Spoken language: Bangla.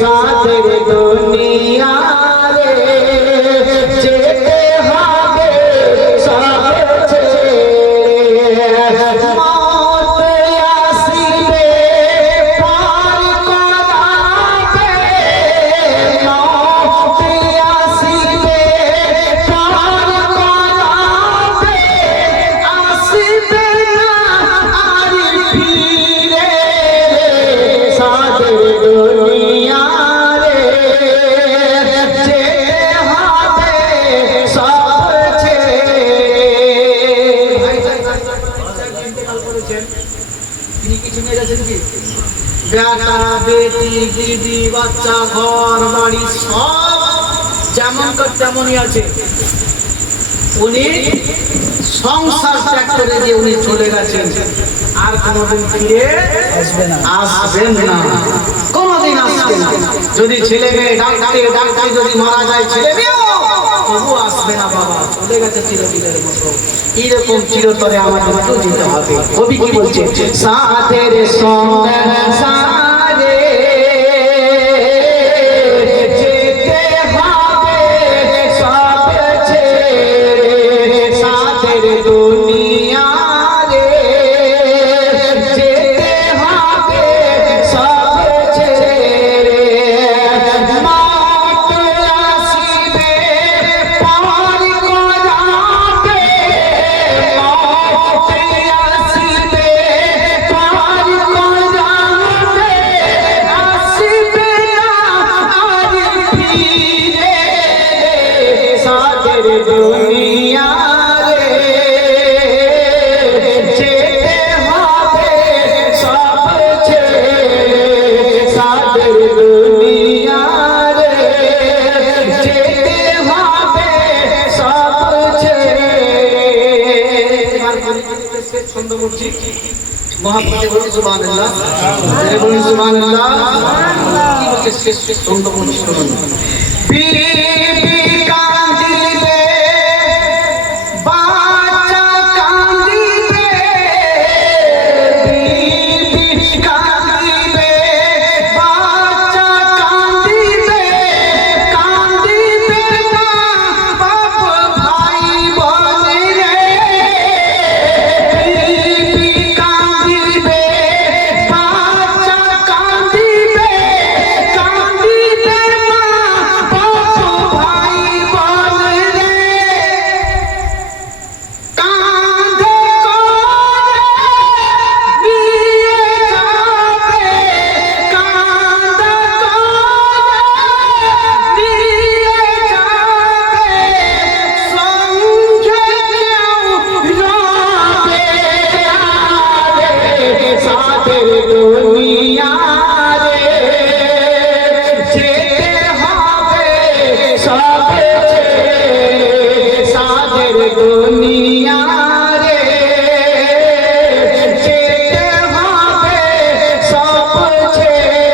সাদের দুনিয়া রে যেতে হবে সব ছেড়ে মত আসিবে পার করাবে মত আসিবে পার করাবে আসিবে না আর ফিরে সাদের দুনিয়া রে যেতে হবে সব ছেড়ে। তিনি কিছু নিয়ে গেছেন কি বেটা বেটি দিদি বাচ্চা ঘর বাড়ি সব যেমনকার তেমনই আছে। উনি সংসার ত্যাগ করে দিয়ে উনি চলে গেছেন, আর কোনোদিন ফিরে আসবেন না, কোনোদিন আসবেন না। যদি ছেলে মেয়ে ডাক্তারে ডাক্তারে যদি মারা যায় ছেলে মেয়েও তবু আসবে না, বাবা চলে গেছে চিরদিনের মতো। এইরকম চিরতরে আমাদেরকেও যেতে হবে। কবি কি বলছে? সাথের সঙ্গে সারে যেতে হবে সব ছেড়ে সাথের দুনিয়া রে যেতে হবে সব ছেড়ে মত আসিবে পার করাবে মত আসিবে পার করাবে আসিবে না আর ফিরে সাদের দুনিয়া রে যেতে হবে সব ছেড়ে সাদের দুনিয়া রে যেতে হবে সব ছেড়ে। ছন্দ বলছি মহাপ্রভু বলি সুবহানাল্লাহ, বলি সুবহানাল্লাহ। কি বলছে শেষ ছন্দ বলছি শুনুন। বিবি কাঁদিবে বাচ্চা কাঁদিবে বিবি কাঁদিবে বাচ্চা কাঁদিবে কাঁদিবে মা বাপ ভাই বোন রে বিবি কাঁদিবে বাচ্চা কাঁদিবে কাঁদিবে মা বাপ ভাই বোন রে কাঁধে করে নিয়ে যাবে কাঁধে করে নিয়ে যাবে সঙ্গে কেউ রবে রে সাদের দুনিয়া রে যেতে হবে সব ছেড়ে সাদের দুনিয়া রে যেতে হবে সব ছেড়ে